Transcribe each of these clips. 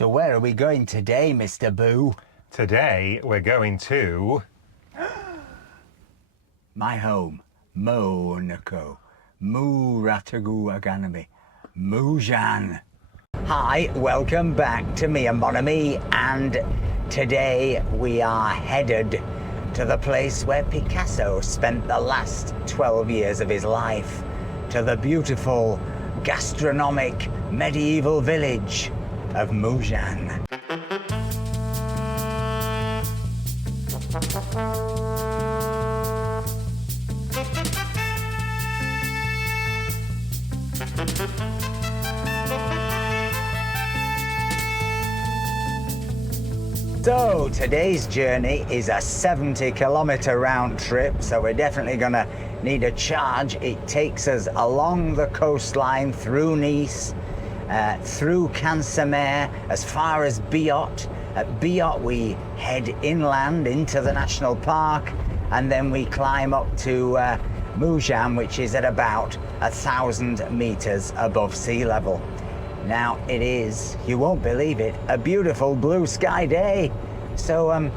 So where are we going today, Mr. Boo? Today we're going to... My home, Monaco, Muratagu-Aganami, Mougins. Hi, welcome back to me and Mon Ami, and today we are headed to the place where Picasso spent the last 12 years of his life, to the beautiful, gastronomic, medieval village of Mougins. So today's journey is a 70-kilometer round trip, so we're definitely gonna need a charge. It takes us along the coastline through Nice, through Cansamer, as far as Biot. At Biot we head inland into the national park, and then we climb up to Mougins, which is at about 1,000 meters above sea level. Now it is, you won't believe it, a beautiful blue sky day. So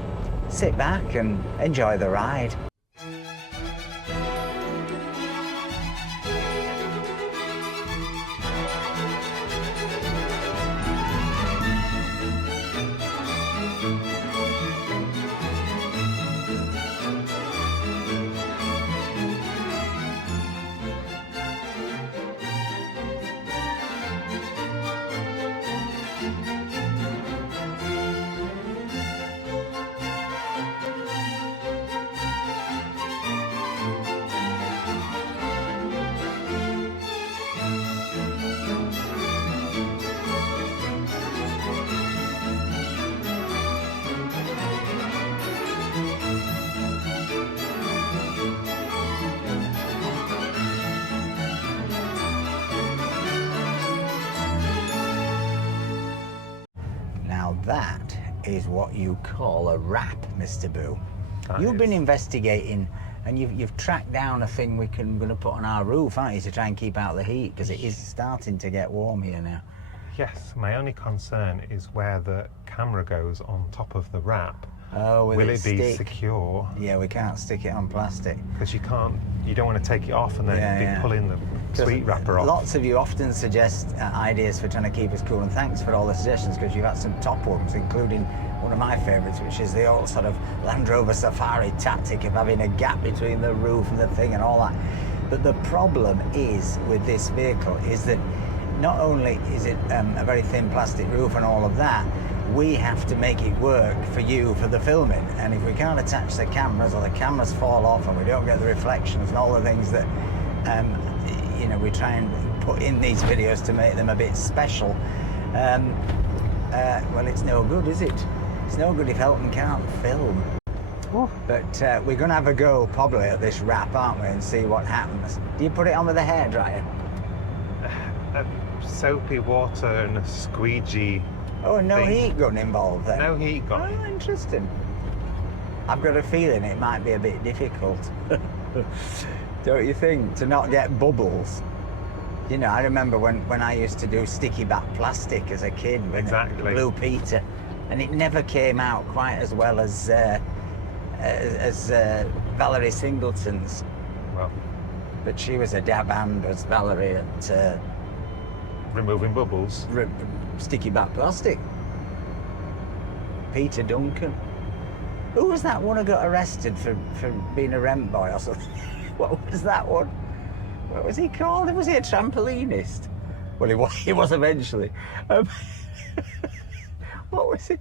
sit back and enjoy the ride. Now that is what you call a wrap, Mr. Boo. You've been investigating, and you've tracked down a thing we're going to put on our roof, aren't you, to try and keep out the heat, because it is starting to get warm here now. Yes, my only concern is where the camera goes on top of the wrap. Oh, will it be secure? Yeah, we can't stick it on plastic. Because you don't want to take it off and then be pulling the sweet wrapper off. Lots of you often suggest ideas for trying to keep us cool, and thanks for all the suggestions, because you've had some top ones, including one of my favourites, which is the old sort of Land Rover Safari tactic of having a gap between the roof and the thing and all that. But the problem is with this vehicle is that not only is it a very thin plastic roof and all of that, we have to make it work for you for the filming, and if we can't attach the cameras, or the cameras fall off and we don't get the reflections and all the things that you know, we try and put in these videos to make them a bit special, well, it's no good, is it? It's no good if Elton can't film. Ooh. But we're going to have a go probably at this wrap, aren't we, and see what happens. Do you put it on with a hairdryer? Soapy water and a squeegee. Oh, no heat gun involved then? No heat gun. Oh, interesting. I've got a feeling it might be a bit difficult. Don't you think, to not get bubbles? You know, I remember when I used to do sticky back plastic as a kid with Blue Peter, and it never came out quite as well as Valerie Singleton's. Well, but she was a dab hand, was Valerie, at removing bubbles. Sticky back plastic. Peter Duncan. Who was that one who got arrested for being a rent boy or something? What was that one? What was he called? Was he a trampolinist? Well, he was eventually. What was it?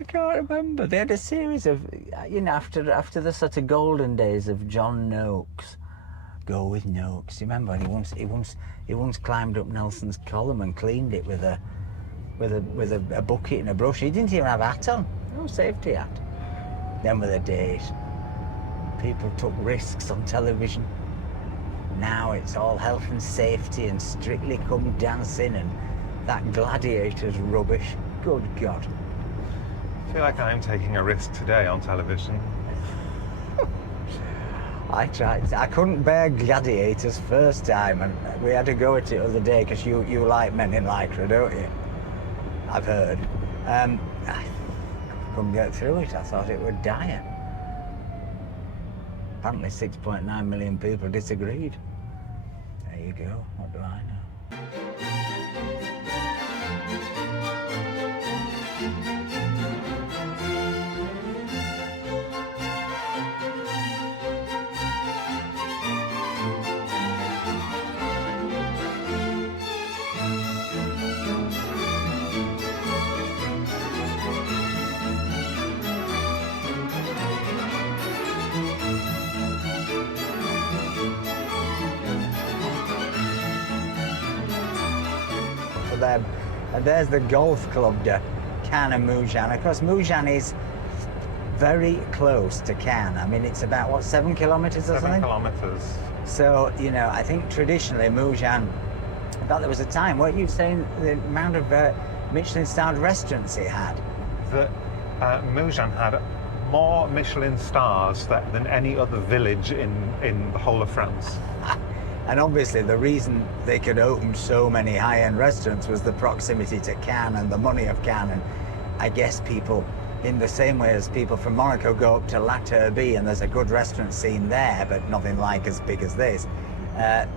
I can't remember. They had a series of, you know, after the sort of golden days of John Noakes. Go with Noakes. You remember? And he once climbed up Nelson's column and cleaned it with a bucket and a brush. He didn't even have a hat on. No safety hat. Them were the days. People took risks on television. Now it's all health and safety and Strictly Come Dancing and that Gladiators rubbish. Good God. I feel like I'm taking a risk today on television. I tried. I couldn't bear Gladiators first time, and we had to go at it the other day because you like Men in Lycra, don't you? I've heard. I couldn't get through it. I thought it would die. Apparently 6.9 million people disagreed. There you go. What do I know? Them. And there's the golf club to Cannes and Mougins. Of course, Mougins is very close to Cannes. I mean, it's about, what, 7 kilometres or something? 7 kilometres. So, you know, I think traditionally Mougins, in fact, there was a time, weren't you saying the amount of Michelin-starred restaurants it had? That Mougins had more Michelin stars than any other village in the whole of France. And obviously the reason they could open so many high-end restaurants was the proximity to Cannes and the money of Cannes. And I guess people, in the same way as people from Monaco go up to La Turbie and there's a good restaurant scene there, but nothing like as big as this,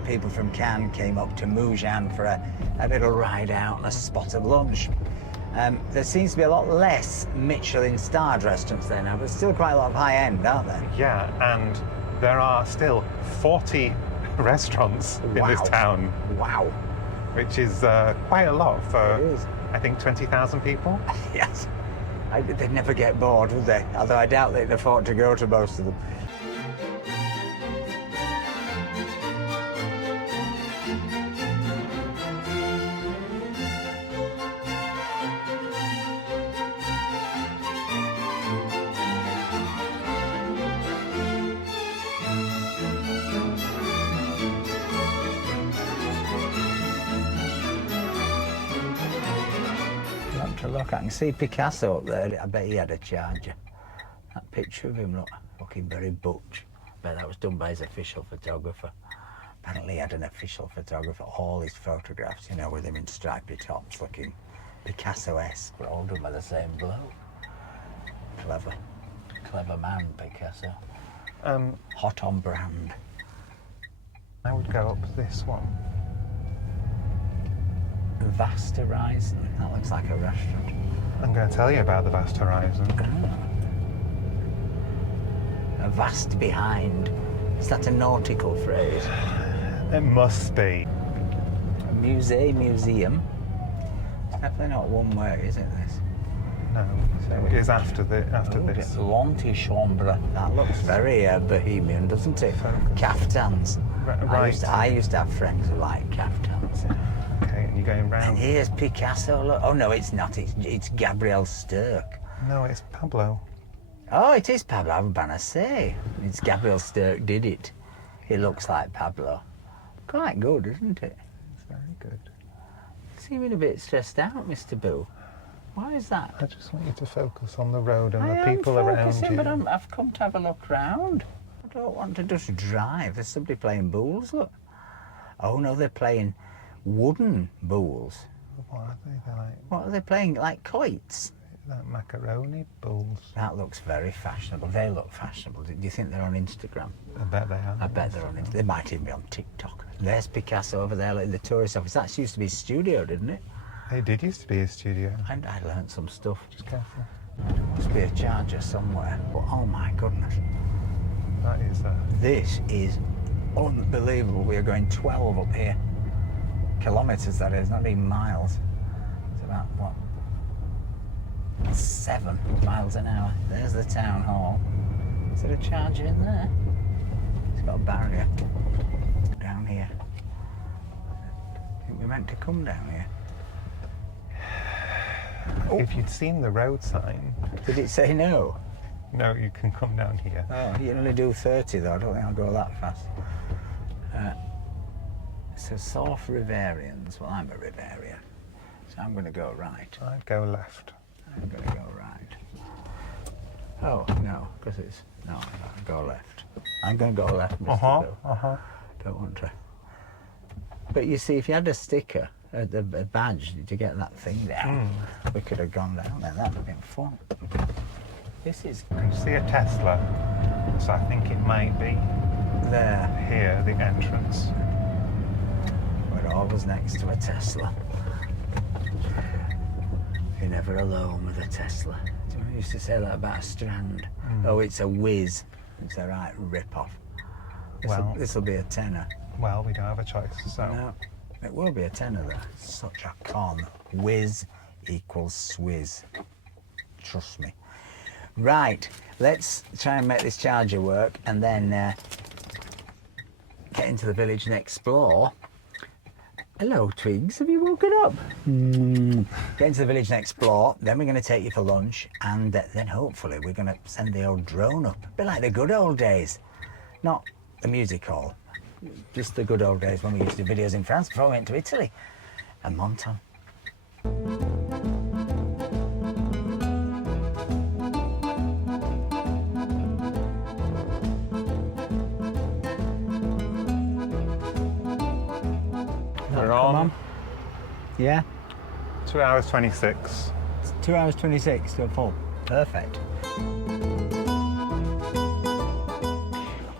people from Cannes came up to Mougins for a little ride out and a spot of lunch. There seems to be a lot less Michelin-starred restaurants there now, but still quite a lot of high-end, aren't there? Yeah, and there are still 40 restaurants in this town. Wow. Which is quite a lot for, I think, 20,000 people. Yes. They'd never get bored, would they? Although I doubt they'd afford to go to most of them. Look, I can see Picasso up there. I bet he had a charger. That picture of him, looking very butch. I bet that was done by his official photographer. Apparently he had an official photographer, all his photographs, you know, with him in stripy tops, looking Picasso-esque, but all done by the same bloke. Clever man, Picasso. Hot on brand. I would go up this one. Vast Horizon. That looks like a restaurant. I'm going to tell you about the Vast Horizon. A vast behind. Is that a nautical phrase? It must be. A museum. It's definitely not one word, is it, this? No, so it is after this. L'antichambre. That looks very bohemian, doesn't it? Caftans. Right. I used to have friends who liked caftans. Okay, and you're going round. And here's Picasso. Look. Oh no, it's not. It's Gabriel Sturck. No, it's Pablo. Oh, it is Pablo. I was about to say. It's Gabriel Sturck did it. It looks like Pablo. Quite good, isn't it? It's very good. Seeming a bit stressed out, Mr. Boo. Why is that? I just want you to focus on the road and I the people around you. But I've come to have a look round. I don't want to just drive. There's somebody playing bowls, look. Oh no, they're playing wooden bowls. What are they? They're like... What are they playing? Like quoits? Like macaroni bowls. That looks very fashionable. They look fashionable. Do you think they're on Instagram? I bet they are. I bet they're on Instagram. They might even be on TikTok. There's Picasso over there, like the tourist office. That used to be his studio, didn't it? It did used to be a studio. And I learned some stuff. Just careful. There must be a charger somewhere. But oh my goodness. That is This is unbelievable. We are going 12 up here. Kilometres, that is, not even miles. It's about, what, 7 miles an hour. There's the town hall. Is there a charger in there? It's got a barrier down here. I think we meant to come down here. Oh. If you'd seen the road sign... Did it say no? No, you can come down here. Oh, you only do 30 though. I don't think I'll go that fast. So South Riverians. Well, I'm a Riverian, so I'm going to go right. I'd go left. I'm going to go right. Oh, no, because it's... No, I'll go left. I'm going to go left, Mr. Bill. Don't want to... But you see, if you had a sticker the badge to get that thing down. We could have gone down there. That would have been fun. This is. I see a Tesla, so I think it might be there. here, the entrance. We're always next to a Tesla. You're never alone with a Tesla. Do you know, I used to say that about a Strand. Oh, it's a whiz. It's a right rip-off. This'll be a tenner. Well, we don't have a choice, so. No, it will be a tenner though. Such a con. Whiz equals swizz. Trust me. Right, let's try and make this charger work and then get into the village and explore. Hello, Twigs, have you woken up? Get into the village and explore, then we're going to take you for lunch, and then hopefully we're going to send the old drone up. A bit like the good old days. Not the music hall, just the good old days when we used to do videos in France before we went to Italy and Monton. We're on. Yeah? 2 hours 26. It's 2 hours 26 to a full. Perfect.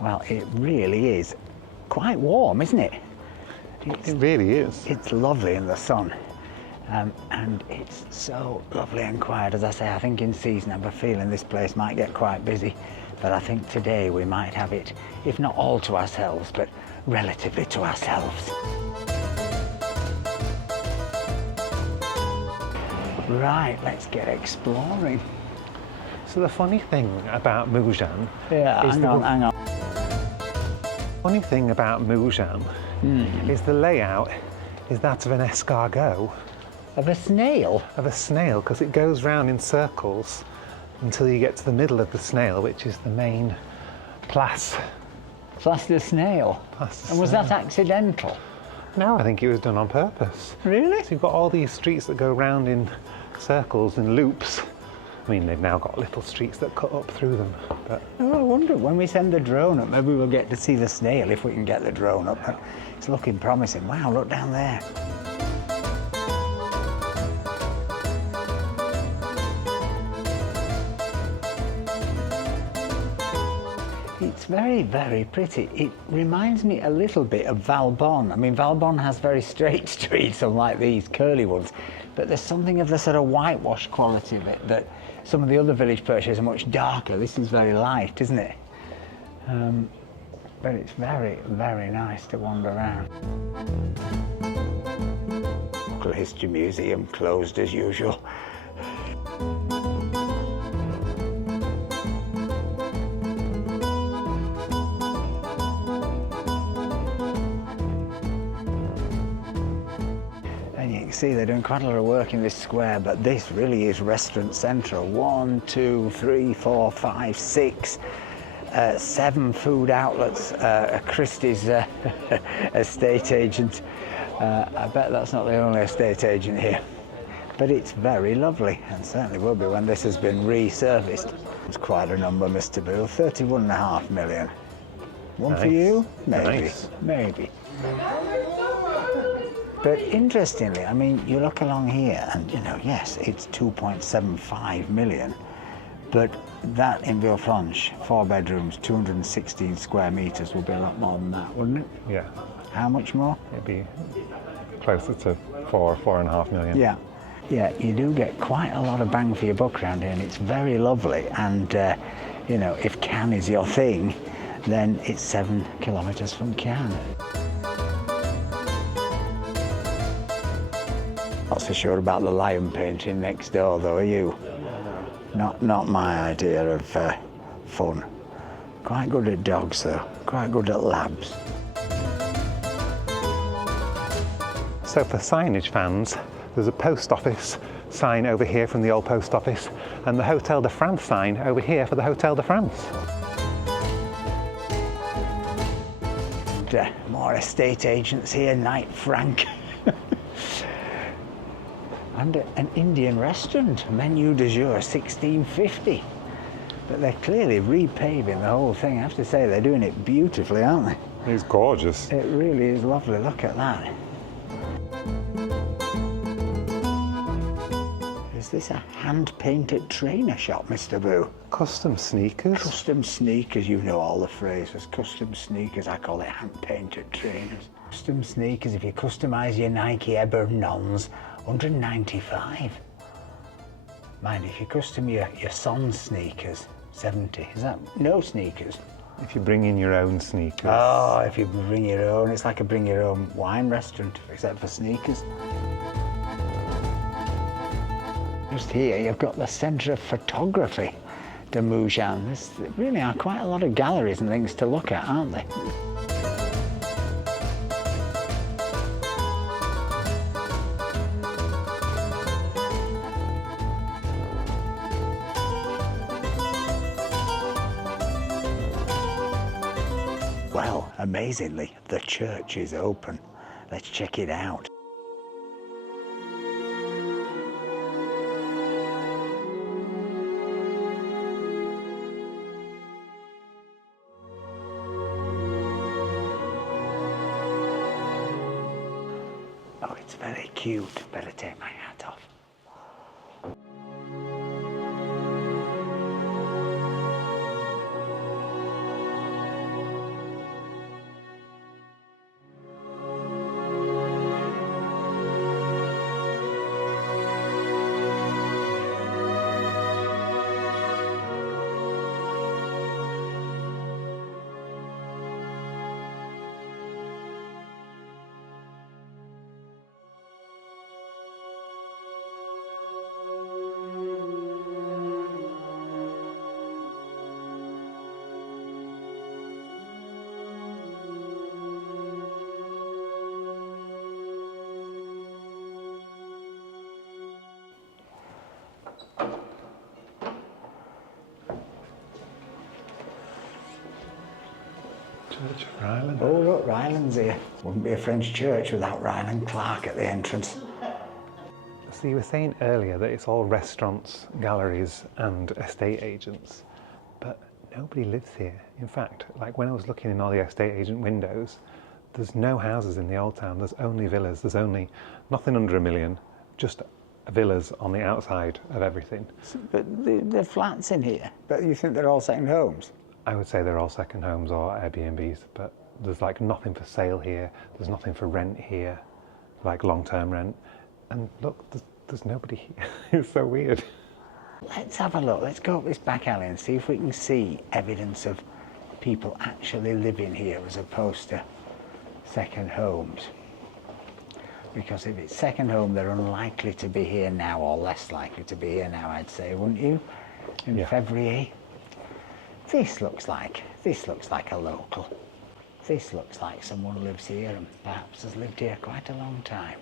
Well, it really is quite warm, isn't it? It really is. It's lovely in the sun. And it's so lovely and quiet. As I say, I think in season I have a feeling this place might get quite busy. But I think today we might have it, if not all to ourselves, but relatively to ourselves. Right, let's get exploring. So the funny thing about Mougins Yeah, is hang on. Funny thing about Mougins is the layout is that of an escargot. Of a snail? Of a snail, because it goes round in circles until you get to the middle of the snail, which is the main place. Place de snail? And was that accidental? No, I think it was done on purpose. Really? So you've got all these streets that go round in circles and loops. I mean, they've now got little streets that cut up through them. But Oh, I wonder, when we send the drone up, maybe we'll get to see the snail if we can get the drone up. But it's looking promising. Wow, look down there. It's very, very pretty. It reminds me a little bit of Valbonne. I mean, Valbonne has very straight streets, unlike these curly ones. But there's something of the sort of whitewash quality of it that some of the other village perches are much darker. This is very light, isn't it? But it's very, very nice to wander around. Local History Museum closed as usual. See, they're doing quite a lot of work in this square, but this really is restaurant central. 1, 2, 3, 4, 5, 6, 7 food outlets. Christie's estate agent. I bet that's not the only estate agent here, but it's very lovely, and certainly will be when this has been resurfaced. It's quite a number, Mr. Booth. 31.5 million. One nice. For you? Maybe. Nice. Maybe. But interestingly, I mean, you look along here and, you know, yes, it's 2.75 million, but that in Villefranche, 4 bedrooms, 216 square metres would be a lot more than that, wouldn't it? yeah, How much more? it'd be closer to 4.5 million. Yeah. Yeah, you do get quite a lot of bang for your buck around here, and it's very lovely. And, you know, if Cannes is your thing, then it's 7 kilometres from Cannes. Not so sure about the lion painting next door, though, are you? Not my idea of fun. Quite good at dogs, though. Quite good at labs. So for signage fans, there's a post office sign over here from the old post office, and the Hotel de France sign over here for the Hotel de France. And, more estate agents here, Knight Frank. And an Indian restaurant, menu du jour, 1650. But they're clearly repaving the whole thing. I have to say, they're doing it beautifully, aren't they? It's gorgeous. It really is lovely. Look at that. this a hand-painted trainer shop, Mr. Boo? Custom sneakers? Custom sneakers, you know all the phrases. Custom sneakers, I call it hand-painted trainers. Custom sneakers, if you customise your Nike Ebernons, 195. Mind, if you custom your Son sneakers, 70. Is that no sneakers? If you bring in your own sneakers. Oh, if you bring your own, it's like a bring your own wine restaurant, except for sneakers. Just here, you've got the Centre of Photography, the MOUGINS. There really are quite a lot of galleries and things to look at, aren't they? Well, amazingly, the church is open. Let's check it out. Oh, it's very cute. Better take my hat off. Church of Ryland. Oh, look, Ryland's here. Wouldn't be a French church without Ryland Clark at the entrance. So you were saying earlier that it's all restaurants, galleries and estate agents, but nobody lives here. In fact, like when I was looking in all the estate agent windows, there's no houses in the old town, there's only villas, there's only nothing under $1 million, just villas on the outside of everything. But the flats in here, but you think they're all second homes? I would say they're all second homes or Airbnbs, but there's like nothing for sale here, there's nothing for rent here, like long-term rent. And look, there's nobody here. It's so weird. Let's have a look. Let's go up this back alley and see if we can see evidence of people actually living here as opposed to second homes. Because if it's second home, they're unlikely to be here now, or less likely to be here now, I'd say, wouldn't you? In February. This looks like a local. This looks like someone lives here and perhaps has lived here quite a long time.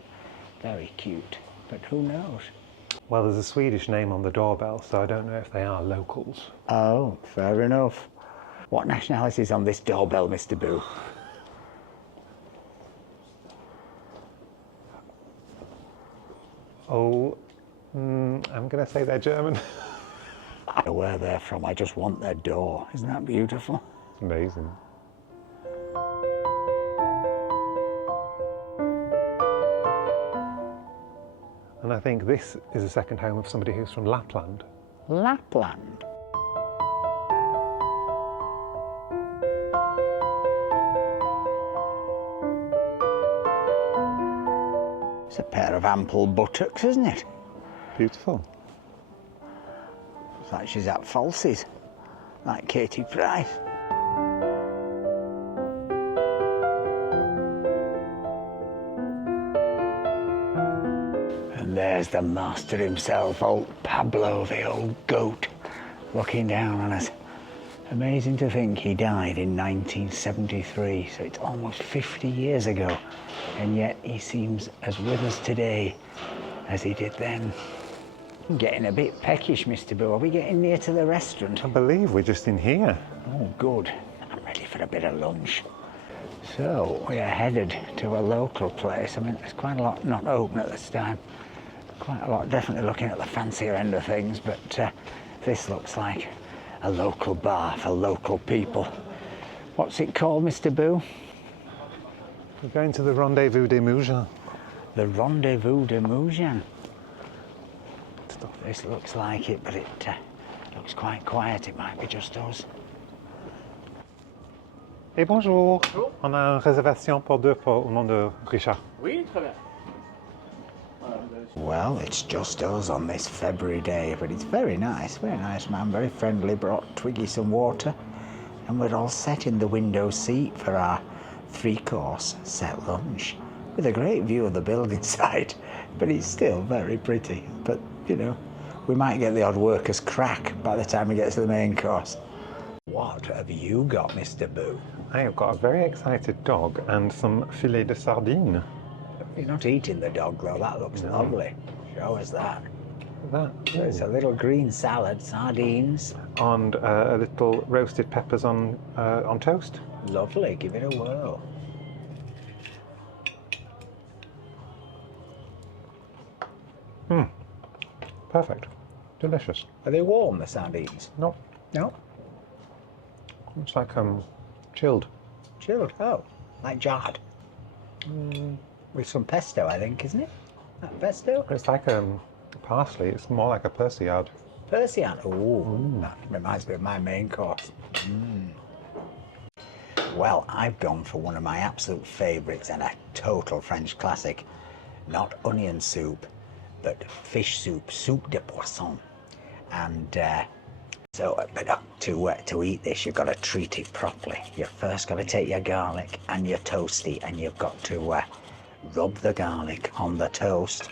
Very cute, but who knows? Well, there's a Swedish name on the doorbell, so I don't know if they are locals. Oh, fair enough. What nationality is on this doorbell, Mr. Boo? Oh, I'm going to say they're German. I don't know where they're from, I just want their door. Isn't that beautiful? Amazing. And I think this is a second home of somebody who's from Lapland. Lapland? It's a pair of ample buttocks, isn't it? Beautiful. It's like she's at Falsies, like Katie Price. And there's the master himself, old Pablo, the old goat, looking down on us. Amazing to think he died in 1973, so it's almost 50 years ago, and yet he seems as with us today as he did then. I'm getting a bit peckish, Mr. Boo. Are we getting near to the restaurant? I believe we're just in here. Oh, good. I'm ready for a bit of lunch. So, we are headed to a local place. I mean, there's quite a lot not open at this time. Quite a lot definitely looking at the fancier end of things, but this looks like a local bar for local people. What's it called, Mr. Boo? We're going to the Rendezvous des Mougins. The Rendezvous des Mougins. To stuff. This looks like it, but it looks quite quiet. It might be just us. Et bonjour. Bonjour. On a une réservation pour deux pour au nom de Richard. Oui, très bien. Well, it's just us on this February day, but it's very nice man, very friendly, brought Twiggy some water, and we're all set in the window seat for our 3-course set lunch, with a great view of the building site, but it's still very pretty. But, you know, we might get the odd worker's crack by the time we get to the main course. What have you got, Mr. Boo? I have got a very excited dog and some filet de sardine. You're not eating the dog, though. That looks lovely. Show us that. That. It's a little green salad, sardines. And a little roasted peppers on toast. Lovely. Give it a whirl. Perfect. Delicious. Are they warm, the sardines? No, No. it's like chilled. Chilled. Oh, like jarred. With some pesto, I think, isn't it? That pesto? It's like parsley. It's more like a Persillade. Persian. Oh, that reminds me of my main course. Well, I've gone for one of my absolute favourites and a total French classic. Not onion soup, but fish soup, soup de poisson. And to eat this, you've got to treat it properly. You've first got to take your garlic and your toasty, and you've got to rub the garlic on the toast,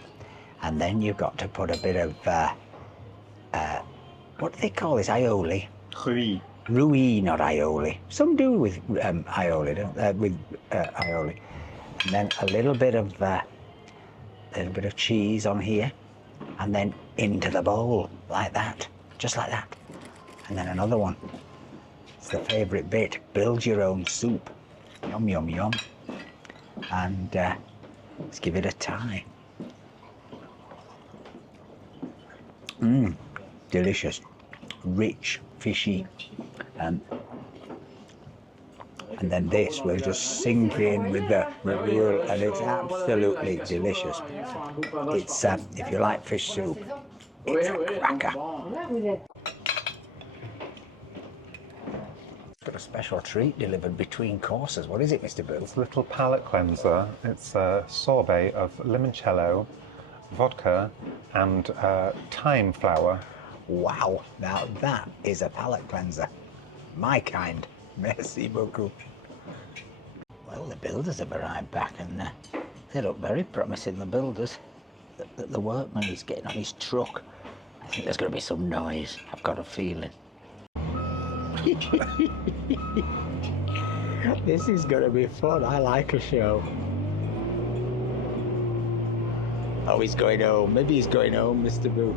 and then you've got to put a bit of what do they call this? Aioli. Rui, not aioli. Some do with aioli, don't they? With aioli, and then a little bit of cheese on here, and then into the bowl like that, just like that, and then another one. It's the favourite bit. Build your own soup. Yum yum yum, and let's give it a try. Delicious, rich, fishy, and then this will just sink in with the roux, and it's absolutely delicious. It's if you like fish soup, it's a cracker. Got a special treat delivered between courses. What is it, Mr. Boo? It's a little palate cleanser. It's a sorbet of limoncello, vodka, and thyme flour. Wow, now that is a palate cleanser. My kind. Merci beaucoup. Well, the builders have arrived back, and they look very promising, the builders. The workman is getting on his truck. I think there's going to be some noise. I've got a feeling. This is going to be fun. I like a show. Oh, he's going home. Maybe he's going home, Mr. Boo.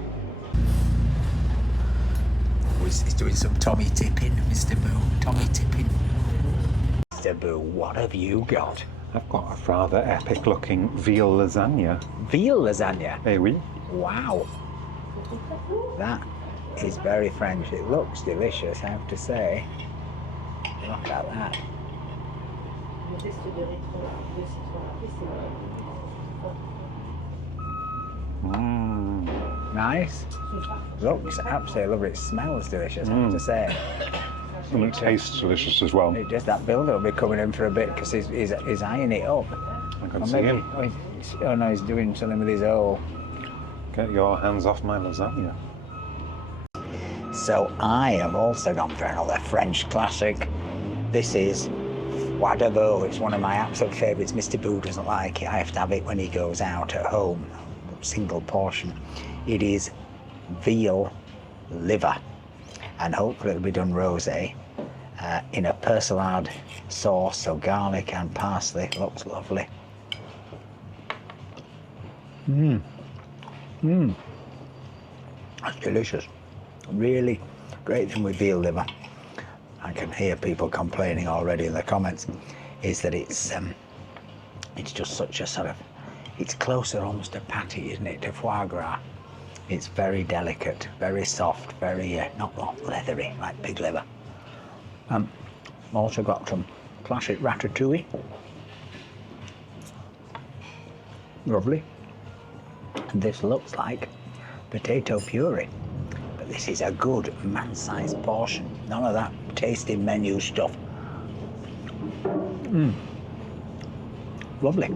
Oh, he's doing some Tommy tipping, Mr. Boo. Tommy tipping. Mr. Boo, what have you got? I've got a rather epic-looking veal lasagna. Veal lasagna? Eh oui. Wow. That is very French. It looks delicious, I have to say. Look at that. Nice. Looks absolutely lovely. It smells delicious, I have to say. And it tastes delicious as well. It just, that builder will be coming in for a bit because he's eyeing it up. I can Or see maybe, him. oh no, he's doing something with his O. Get your hands off my lasagna. So I have also gone for another French classic. This is foie de veau. It's one of my absolute favourites. Mr. Boo doesn't like it. I have to have it when he goes out at home. Single portion. It is veal liver, and hopefully it'll be done rosé in a persillade sauce, so garlic and parsley. Looks lovely. That's delicious. Really great thing with veal liver, I can hear people complaining already in the comments, is that it's just such a sort of, it's closer almost to patty, isn't it, to foie gras. It's very delicate, very soft, very not leathery like pig liver. Also got some classic ratatouille. Lovely. And this looks like potato puree. But this is a good man-sized portion. None of that tasting menu stuff. Lovely.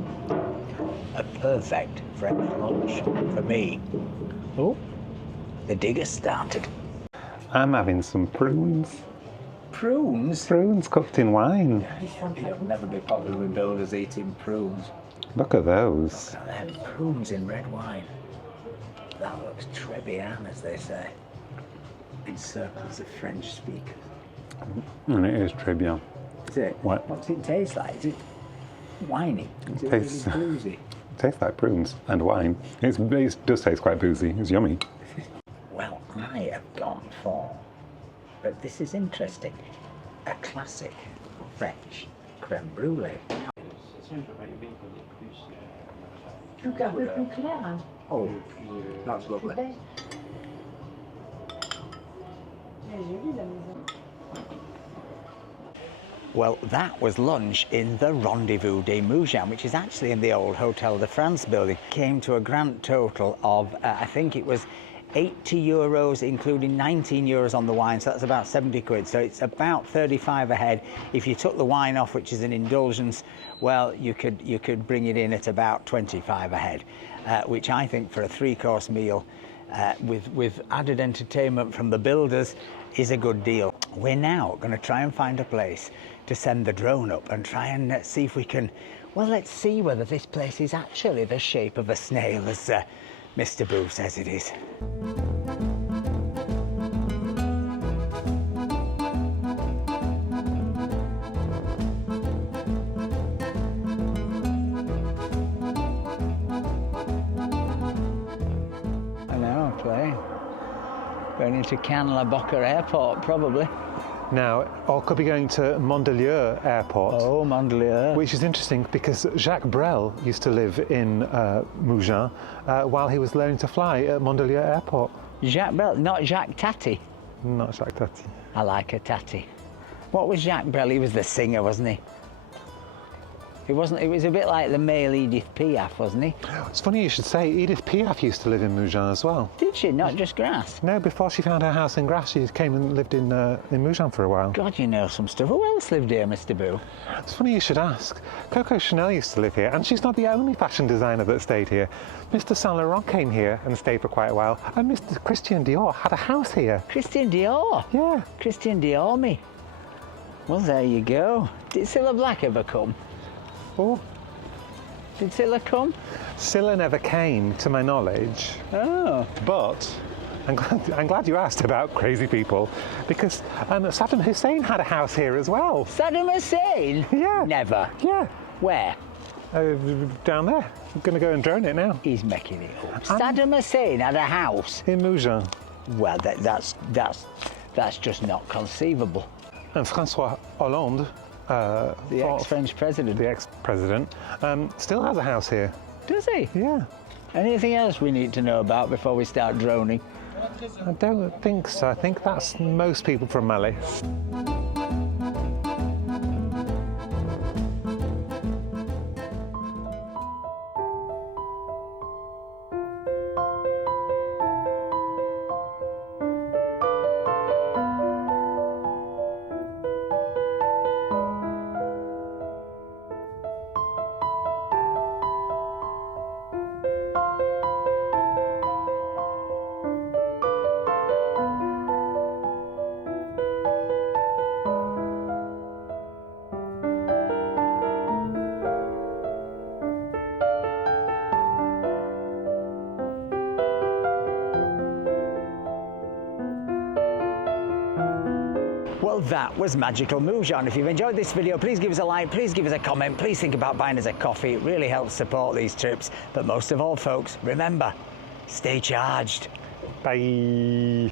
A perfect French lunch for me. Oh, the digger's started. I'm having some prunes. Prunes? Prunes cooked in wine. You'll never be popular with builders eating prunes. Look at those. Look at them, prunes in red wine. That looks très bien, as they say, in circles of French speakers. And it is très bien. Is it? What? What's it taste like? Is it winey? Is it Tastes- really boozy? Tastes like prunes and wine. It does taste quite boozy. It's yummy. Well, I have gone for, but this is interesting, a classic French creme brulee. Oh, that's lovely. Well, that was lunch in the Rendezvous des Mougins, which is actually in the old Hotel de France building. Came to a grand total of, I think it was 80 euros, including 19 euros on the wine, so that's about 70 quid. So it's about 35 a head. If you took the wine off, which is an indulgence, well, you could bring it in at about 25 a head, which I think for a three-course meal with added entertainment from the builders is a good deal. We're now going to try and find a place to send the drone up and try and see if we can, well, let's see whether this place is actually the shape of a snail, as Mr. Boo says it is. I know, plane. Going into Cannes-la-Boca Airport, probably. Now, or could be going to Mandelieu Airport. Oh, Mandelieu. Which is interesting because Jacques Brell used to live in Mougins while he was learning to fly at Mandelieu Airport. Jacques Brel, not Jacques Tati. Not Jacques Tati. I like a Tati. What was Jacques Brel? He was the singer, wasn't he? It was a bit like the male Edith Piaf, wasn't he? It's funny you should say Edith Piaf used to live in Mougins as well. Did she? Not just Grasse? No, before she found her house in Grasse, she came and lived in Mougins for a while. God, you know some stuff. Who else lived here, Mr. Boo? It's funny you should ask. Coco Chanel used to live here, and she's not the only fashion designer that stayed here. Mr. Saint Laurent came here and stayed for quite a while, and Mr. Christian Dior had a house here. Christian Dior? Yeah. Christian Dior, me. Well, there you go. Did Cilla Black ever come? Oh. Did Cilla come? Cilla never came, to my knowledge. Oh. But I'm glad you asked about crazy people, because Saddam Hussein had a house here as well. Saddam Hussein? Yeah. Never. Yeah. Where? Down there. I'm going to go and drone it now. He's making it up. Saddam Hussein had a house. In Mougins. Well, that's just not conceivable. And François Hollande, The ex-French president. the ex-president, still has a house here. Does he? Yeah. Anything else we need to know about before we start droning? I don't think so. I think that's most people from my list. Well, that was Magical Mougins. If you've enjoyed this video, please give us a like, please give us a comment, please think about buying us a coffee. It really helps support these trips. But most of all, folks, remember, stay charged. Bye.